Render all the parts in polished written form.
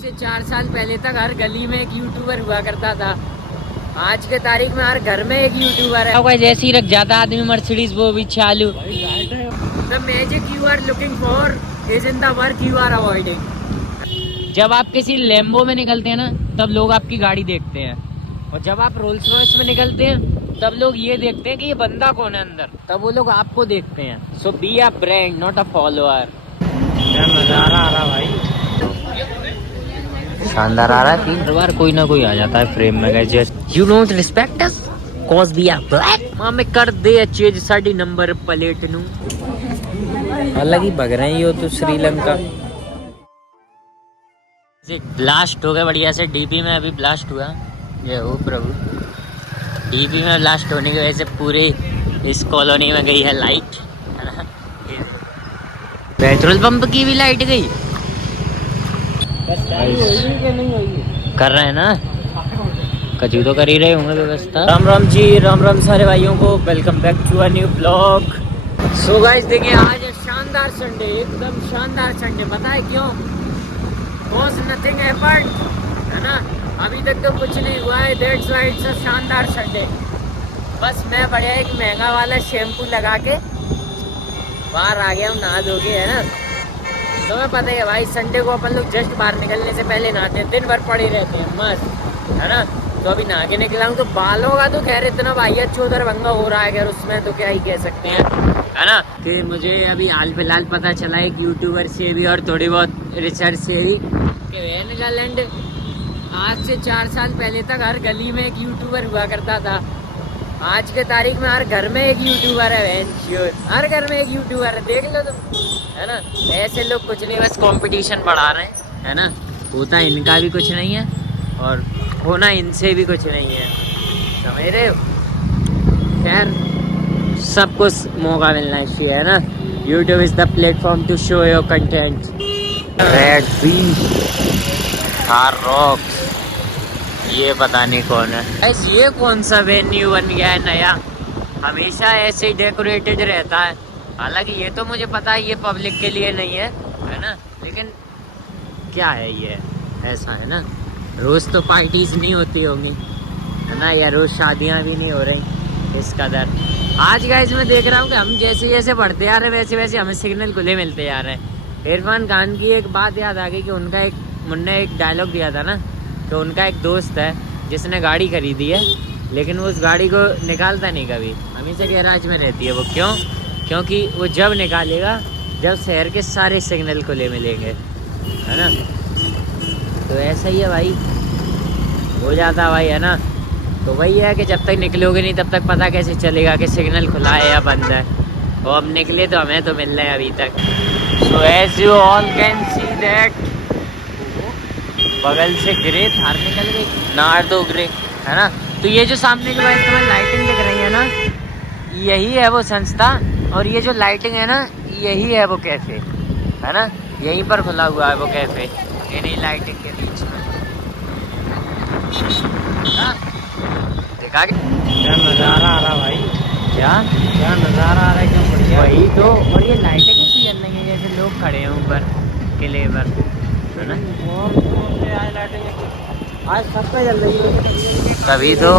से 4 साल पहले तक हर गली में एक यूट्यूबर हुआ करता था। आज के तारीख में हर घर में एक यूट्यूबर है। जैसे ही रख जाता आदमी मर्सिडीज वो भी चालू। The magic you are looking for is in the work you are avoiding. जब आप किसी लैम्बो में निकलते हैं ना तब लोग आपकी गाड़ी देखते हैं, और जब आप रोल्स रॉयस में निकलते हैं तब लोग ये देखते हैं कि ये बंदा कौन है अंदर, तब वो लोग आपको देखते हैं। So be a brand not a follower. क्या नजारा आ रहा भाई, शानदार आ रहा है। 3 बार कोई ना कोई आ जाता है फ्रेम में। Just you don't respect us cause we are black. मां में कर दे चेंज साडी नंबर प्लेट नु। अलग ही भग रहे हैं यो तो श्रीलंका से। ब्लास्ट हो गया बढ़िया से डीपी में, अभी ब्लास्ट हुआ। ये हो प्रभु, डीपी में ब्लास्ट होने की वजह से पूरे इस कॉलोनी में गई है लाइट, है ना। पेट्रोल पंप की भी लाइट गई। कर रहे हैं ना, कचू तो कर ही रहे होंगे व्यवस्था। राम राम जी, राम राम सारे भाइयों को। Welcome back to a new blog. So guys देखिए, आज है शानदार संडे, एकदम शानदार संडे। पता है क्यों? Cause nothing happened, है ना। अभी तक तो कुछ नहीं हुआ है, दैट्स व्हाई इट्स अ शानदार संडे। बस मैं बढ़िया एक महंगा वाला शैम्पू लगा के बाहर आ गया हूँ नहा धो के, है ना। तुम्हें पता ही है भाई, संडे को अपन लोग जस्ट बाहर निकलने से पहले नहाते हैं, दिन भर पड़े रहते हैं मस्त, है ना। तो अभी नहा के निकला हूँ, तो बालों का तो खैर इतना भाई चौधर भंगा हो रहा है अगर उसमें, तो क्या ही कह सकते हैं, है ना। कि मुझे अभी हाल फिलहाल पता चला एक यूट्यूबर से भी और थोड़ी बहुत रिसर्च से भी कि वेनेगालैंड आज से 4 साल पहले तक हर गली में एक यूट्यूबर हुआ करता था। आज के तारीख में हर घर में एक यूट्यूबर है, हर घर में एक यूट्यूबर है, देख लो तुम, है ना। ऐसे लोग कुछ नहीं, बस कंपटीशन बढ़ा रहे हैं, है ना। होता इनका भी कुछ नहीं है और होना इनसे भी कुछ नहीं है, समझ रहे हो। खैर सबको मौका मिलना चाहिए, है ना। YouTube is the platform to show your content. Red beach, Thar rocks, ये पता नहीं कौन है। ऐसे ये कौन सा वेन्यू बन गया है नया, हमेशा ऐसे ही डेकोरेटेड रहता है। हालांकि ये तो मुझे पता है ये पब्लिक के लिए नहीं है, है ना। लेकिन क्या है ये, ऐसा है ना। रोज़ तो पार्टीज नहीं होती होंगी, है ना, या रोज़ शादियाँ भी नहीं हो रही इस कदर। आज गाइस मैं देख रहा हूँ कि हम जैसे जैसे बढ़ते आ रहे हैं वैसे वैसे हमें सिग्नल खुले मिलते जा रहे हैं। इरफान खान की एक बात याद आ गई कि उनका एक मुन्ने एक डायलॉग दिया था ना, कि उनका एक दोस्त है जिसने गाड़ी खरीदी है, लेकिन वो उस गाड़ी को निकालता नहीं कभी, हमेशा गैराज में रहती है वो। क्यों? क्योंकि वो जब निकालेगा जब शहर के सारे सिग्नल खुले मिलेंगे, है ना। तो ऐसा ही है भाई, हो जाता है भाई, है ना। तो वही है कि जब तक निकलोगे नहीं तब तक पता कैसे चलेगा कि सिग्नल खुला है या बंद है। और अब निकले तो हमें तो मिल रहे हैं अभी तक। So as you all can see that, बगल से ग्रे थार निकल गई, नार दो ग्रे, है ना। तो ये जो सामने के बाद तुम्हें लाइटिंग दिख रही है ना, यही है वो संस्था, और ये जो लाइटिंग है ना यही है वो कैफ़े, है ना। यहीं पर खुला हुआ है वो कैफ़े, इन्हीं लाइटिंग के बीच में। हाँ देखा क्या नज़ारा आ रहा भाई, क्या क्या नज़ारा आ रहा है, क्या बढ़िया। वही तो, और ये लाइटें कैसी जल रही हैं जैसे लोग खड़े हैं ऊपर किले पर, है ना। आज सब पे जल रही है तभी तो।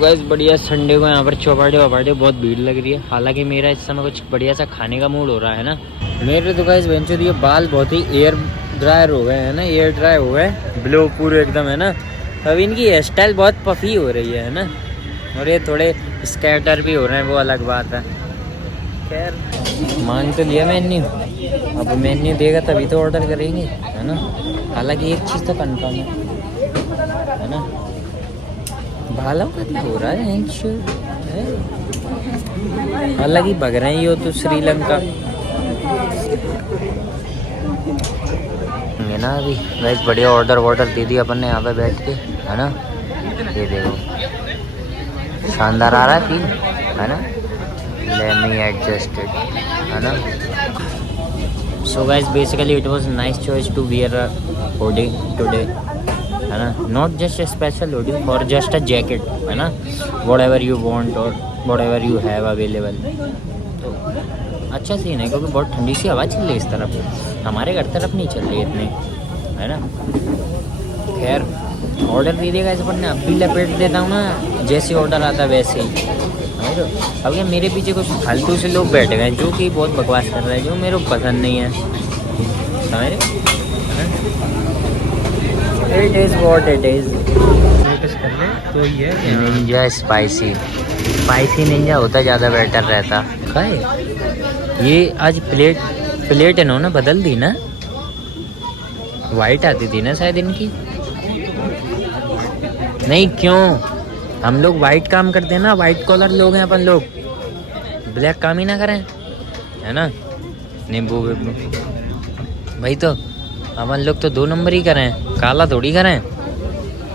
बस बढ़िया संडे को यहाँ पर चौपाटे वपाटे बहुत भीड़ लग रही है। हालांकि मेरा इस समय कुछ बढ़िया सा खाने का मूड हो रहा है ना। मेरे तो गाइस बेंचो दिए बाल बहुत ही एयर ड्रायर हो गए हैं ना, एयर ड्राई हो गए, ब्लो पूरे एकदम, है ना। अब इनकी हेयर स्टाइल बहुत पफी हो रही है ना, और ये थोड़े स्कैटर भी हो रहे हैं, वो अलग बात है। खैर मांग तो लिया मेन्यू, अब मेन्यू देगा तभी तो ऑर्डर करेंगे, है ना। हालांकि एक चीज़ तो कंफर्म है ना, भालों का क्या हो रहा है, अलग ही भग रहे हैं यो तो श्रीलंका है ना। अभी वैसे बढ़िया ऑर्डर दे दिया अपन ने यहाँ पे बैठ के, है ना। ये देखो शानदार आ रहा है फील, है ना। लेट मी एडजस्ट इट, है ना। So guys basically it was nice choice to wear a hoodie today, है ना। Not just a special hoodie और जस्ट अ जैकेट, है ना। वॉट एवर यू वॉन्ट और whatever you have available. तो अच्छा सीन है क्योंकि बहुत ठंडी सी हवा चल रही है इस तरफ, हमारे घर तरफ नहीं चल रही इतनी, है ना। खैर ऑर्डर दे देगा ऐसे, पर मैं अब भी लपेट देता हूँ ना, जैसे ऑर्डर आता है वैसे ही। समझ लो, अब ये मेरे पीछे कुछ फालतू से लोग बैठ गए हैं जो कि बहुत बकवास कर रहे हैं, जो मेरे को पसंद नहीं है। समझ रहे? It is what it is. तो ये निंजा स्पाइसी, स्पाइसी निंजा होता ज़्यादा बेटर रहता। खाए ये आज प्लेट इन्होंने बदल दी ना, वाइट आती थी ना शायद इनकी। नहीं क्यों, हम लोग वाइट काम करते हैं ना, वाइट कॉलर लोग हैं अपन लोग, ब्लैक काम ही ना करें, है ना। नींबू भाई, तो अपन लोग तो 2 नंबर ही करें, काला थोड़ी करें,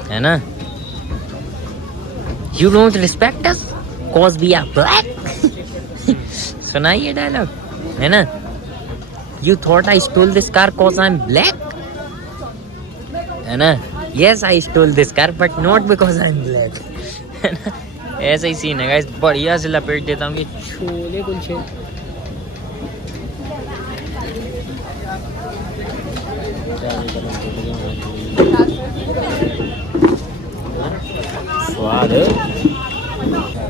है ना। You don't respect us cause we are black. सुनाइए डायलॉग, है ना। You thought I stole this car cause I am black, है ना। Yes I stole this car but not because I am black, है ना। ऐसा ही सीन है guys, बढ़िया से लपेट देता हूँ ये छोले कुलचे। स्वाद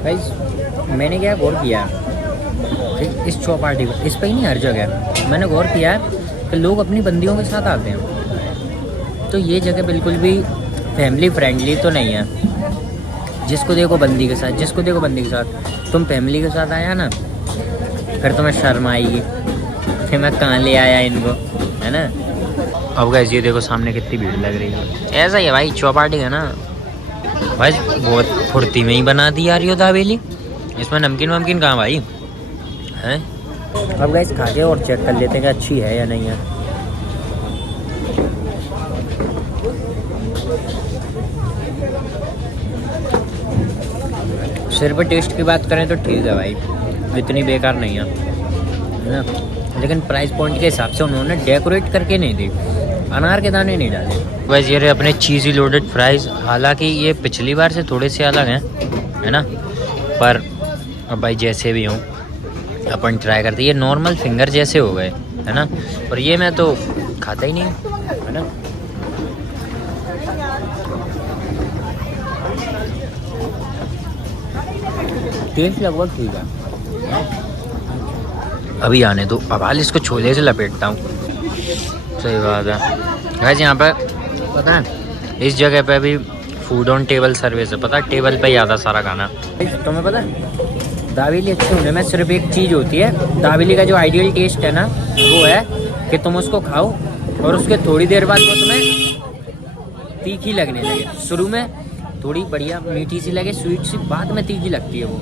गाइस, मैंने क्या गौर किया इस चौपाटी को, इस पे ही नहीं हर जगह मैंने गौर किया कि लोग अपनी बंदियों के साथ आते हैं, तो ये जगह बिल्कुल भी फैमिली फ्रेंडली तो नहीं है। जिसको देखो बंदी के साथ, जिसको देखो बंदी के साथ। तुम फैमिली के साथ आया ना, फिर तुम्हें शर्म आएगी, फिर मैं कहाँ ले आया इनको, है ना। अब गाइस ये देखो सामने कितनी भीड़ लग रही है। ऐसा ही है भाई, चौपाटी है ना भाई, बहुत फुर्ती में ही बना दी यार ये दाबेली। इसमें नमकीन वमकीन कहाँ भाई हैं। अब गाइस खा के और चेक कर लेते हैं कि अच्छी है या नहीं है। सिर्फ टेस्ट की बात करें तो ठीक है भाई, इतनी बेकार नहीं है ना। लेकिन प्राइस पॉइंट के हिसाब से उन्होंने डेकोरेट करके नहीं दी, अनार के दाने नहीं डाले। वैसे ये रहे अपने चीज़ी लोडेड फ्राइज़, हालांकि ये पिछली बार से थोड़े से अलग हैं, है ना। पर अब भाई जैसे भी हों अपन ट्राई करते, ये नॉर्मल फिंगर जैसे हो गए, है ना। और ये मैं तो खाता ही नहीं, है ना। टेस्ट लगभग ठीक है। अभी आने दो, अब हाल इसको छोले से लपेटता हूँ। सही बात है गाइस, यहाँ पे पता है इस जगह पे भी फूड ऑन टेबल सर्विस है, पता है टेबल पे ही आता सारा खाना। तुम्हें पता है दाबेली अच्छे होने में सिर्फ एक चीज़ होती है, दाबेली का जो आइडियल टेस्ट है ना, वो है कि तुम उसको खाओ और उसके थोड़ी देर बाद वो तुम्हें तीखी लगने लगे। शुरू में थोड़ी बढ़िया मीठी सी लगे, स्वीट सी, बाद में तीखी लगती है वो,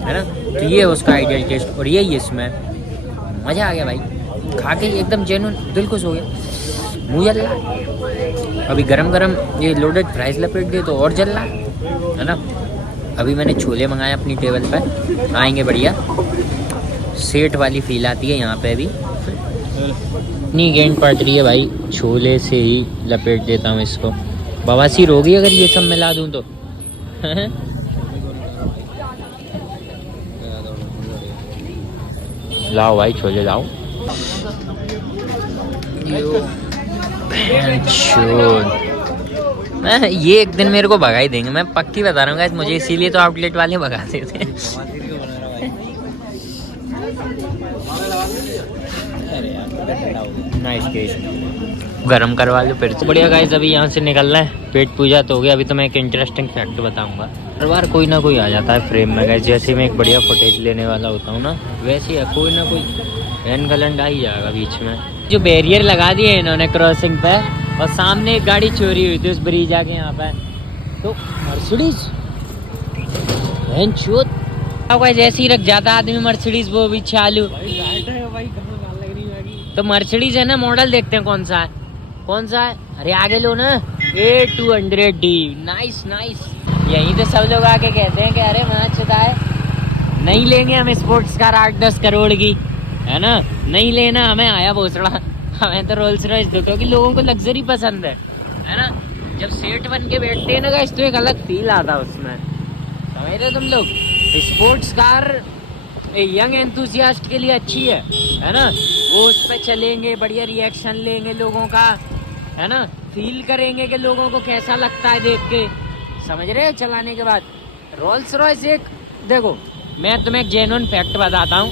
है ना। तो ये है उसका आइडियल टेस्ट, और यही इसमें मज़ा आ गया भाई, खा के एकदम जेन्युइन, दिल खुश हो गया, मुँह जल रहा। अभी गरम गरम ये लोडेड फ्राइज लपेट दे तो और जल रहा, है ना। अभी मैंने छोले मंगाए अपनी टेबल पर, आएंगे बढ़िया, सेट वाली फील आती है यहाँ पे भी। इतनी गेंद पड़ रही है भाई, छोले से ही लपेट देता हूँ इसको। बवासीर होगी अगर ये सब मिला दूँ तो। लाओ भाई छोले लाओ। ये एक दिन मेरे को भगा ही देंगे, मैं पक्की बता रहा हूँ, मुझे इसीलिए तो आउटलेट वाले भगा देते हैं। नाइस टेस्ट, गरम करवा लो फिर से। बढ़िया गाइस, अभी यहाँ से निकलना है, पेट पूजा तो हो गया। अभी तो मैं एक इंटरेस्टिंग फैक्ट बताऊंगा। हर बार कोई ना कोई आ जाता है फ्रेम में गाइस, जैसे मैं एक बढ़िया फुटेज लेने वाला होता हूँ ना, वैसे ही कोई ना कोई एन गलंड आ ही जाएगा बीच में। जो बैरियर लगा दिए इन्होंने क्रॉसिंग पे, और सामने एक गाड़ी चोरी हुई थी उस ब्रिज आके यहाँ पे, तो मर्सिडीज जैसे ही रख जाता आदमी मर्सिडीज, वो भी चालू। तो मर्सिडीज है ना, मॉडल देखते हैं कौन सा है, कौन सा है। अरे आगे लो ना, A200D। नाइस नाइस, यहीं तो सब लोग आके कहते हैं कि अरे मजा है, नहीं लेंगे हम स्पोर्ट्स कार 8-10 करोड़ की, है ना, नहीं लेना हमें आया भोसड़ा, हमें तो रोल्स रॉयस दो, क्योंकि लोगों को लग्जरी पसंद है ना। जब सेट बन के बैठते हैं ना गाइस, तो एक अलग फील आता है उसमें, समझ रहे तुम लोग। स्पोर्ट्स कार यंग एंथुसियास्ट के लिए अच्छी है ना, वो उस पर चलेंगे, बढ़िया रिएक्शन लेंगे लोगों का, है ना, फील करेंगे कि लोगों को कैसा लगता है देख के, समझ रहे हो, चलाने के बाद। रोल्स रॉयस एक, देखो मैं तुम्हें एक जेन्युइन फैक्ट बताता हूँ,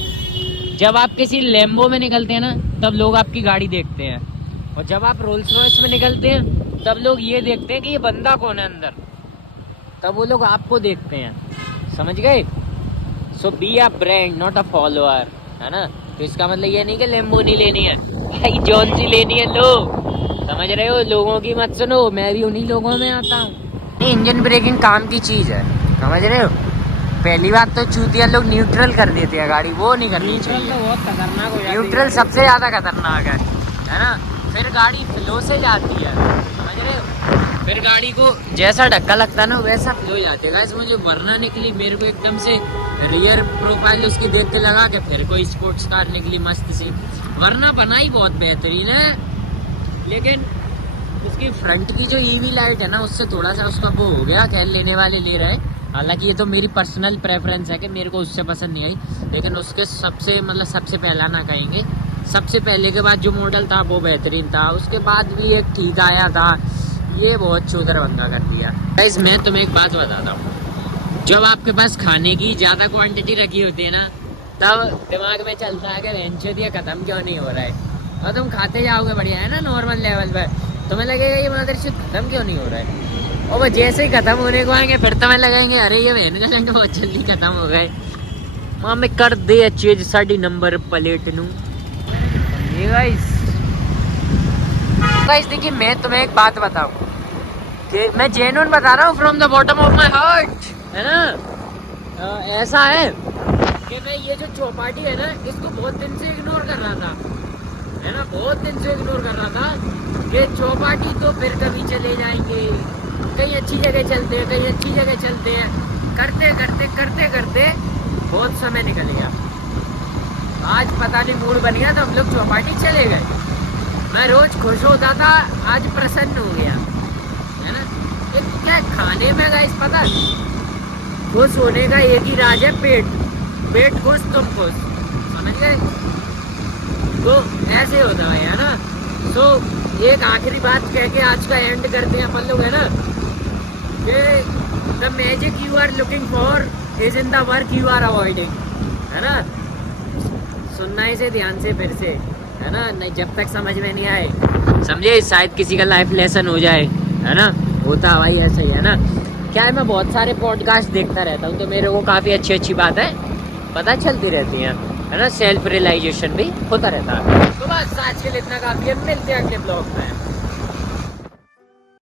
जब आप किसी लैम्बो में निकलते हैं ना तब लोग आपकी गाड़ी देखते हैं, और जब आप रोल्स रॉयस में निकलते हैं तब लोग ये देखते हैं कि ये बंदा कौन है अंदर, तब वो लोग आपको देखते हैं, समझ गए। So be a brand not a follower, है ना। तो इसका मतलब ये नहीं कि लैम्बो नहीं लेनी है, भाई जौन सी लेनी है लो, समझ रहे हो, लोगों की मत सुनो, मैं भी उन्हीं लोगों में आता हूँ। इंजन ब्रेकिंग काम की चीज़ है, समझ रहे हो। पहली बात तो चूतिया लोग न्यूट्रल कर देते हैं गाड़ी, वो नहीं करनी चाहिए। तो बहुत खतरनाक हो जाती है। न्यूट्रल सबसे ज़्यादा खतरनाक है ना। फिर गाड़ी फ्लो से जाती है, समझ रहे हो। फिर गाड़ी को जैसा धक्का लगता है ना वैसा फ्लो जाती है। गाइस मुझे वरना निकली, मेरे को एकदम से रियर प्रोफाइल उसकी देख के लगा कि फिर कोई स्पोर्ट्स कार निकली मस्त सी, वरना बनाई बहुत बेहतरीन है, लेकिन उसकी फ्रंट की जो ईवी लाइट है ना उससे थोड़ा सा उसका वो हो गया, खैर लेने वाले ले रहे हैं। हालांकि ये तो मेरी पर्सनल प्रेफरेंस है कि मेरे को उससे पसंद नहीं आई, लेकिन उसके सबसे मतलब सबसे पहला ना कहेंगे, सबसे पहले के बाद जो मॉडल था वो बेहतरीन था, उसके बाद भी एक ठीक आया था, ये बहुत चौधर बंदा कर दिया। गाइस मैं तुम्हें एक बात बताता हूँ, जब आपके पास खाने की ज़्यादा क्वांटिटी रखी होती है ना तब दिमाग में चलता है कि वेंचर ये ख़त्म क्यों नहीं हो रहा है, और तुम खाते जाओगे बढ़िया है ना नॉर्मल लेवल पर, तुम्हें लगेगा ये मदरशिप ख़त्म क्यों नहीं हो रहा है, और वो जैसे ही ख़त्म होने को आएंगे फिर तुम्हें लगेंगे अरे ये बहन का लंड बहुत जल्दी ख़त्म हो गए। माँ में कर दे चेज साड़ी नंबर प्लेट नू। ये गाइस देखिए मैं तुम्हें एक बात बताऊं कि मैं जेन्युइन बता रहा हूँ from the bottom of my heart, है ना। ऐसा है कि मैं ये जो चौपाटी है ना इसको बहुत दिन से इग्नोर कर रहा था, है ना, बहुत दिन से इग्नोर कर रहा था कि चौपाटी तो फिर कभी चले जाएंगे, कहीं अच्छी जगह चलते हैं, कहीं अच्छी जगह चलते हैं, करते करते करते करते बहुत समय निकल गया। आज पता नहीं मूड बन गया तो हम लोग चौपाटी चले गए। मैं रोज खुश होता था, आज प्रसन्न हो गया, है ना। एक क्या खाने में गाइस पता है, खुश होने का एक ही राज है, पेट, पेट खुश तुम खुश, समझ गए। तो ऐसे होता है ना। तो एक आखिरी बात कह के आज का एंड करते हैं अपन लोग, है ना, कि the magic you are looking for is in the work you are avoiding, है ना। सुनना इसे ध्यान से फिर से, है ना, नहीं जब तक समझ में नहीं आए, समझे, शायद किसी का लाइफ लेसन हो जाए, है ना, होता भाई ऐसा ही है ना। क्या है, मैं बहुत सारे पॉडकास्ट देखता रहता हूँ तो मेरे को काफ़ी अच्छी अच्छी बातें पता चलती रहती हैं, है ना, सेल्फ रियलाइजेशन भी होता रहता है। तो बस आज के लिए इतना काफ़ी है, मिलते हैं अगले ब्लॉग में।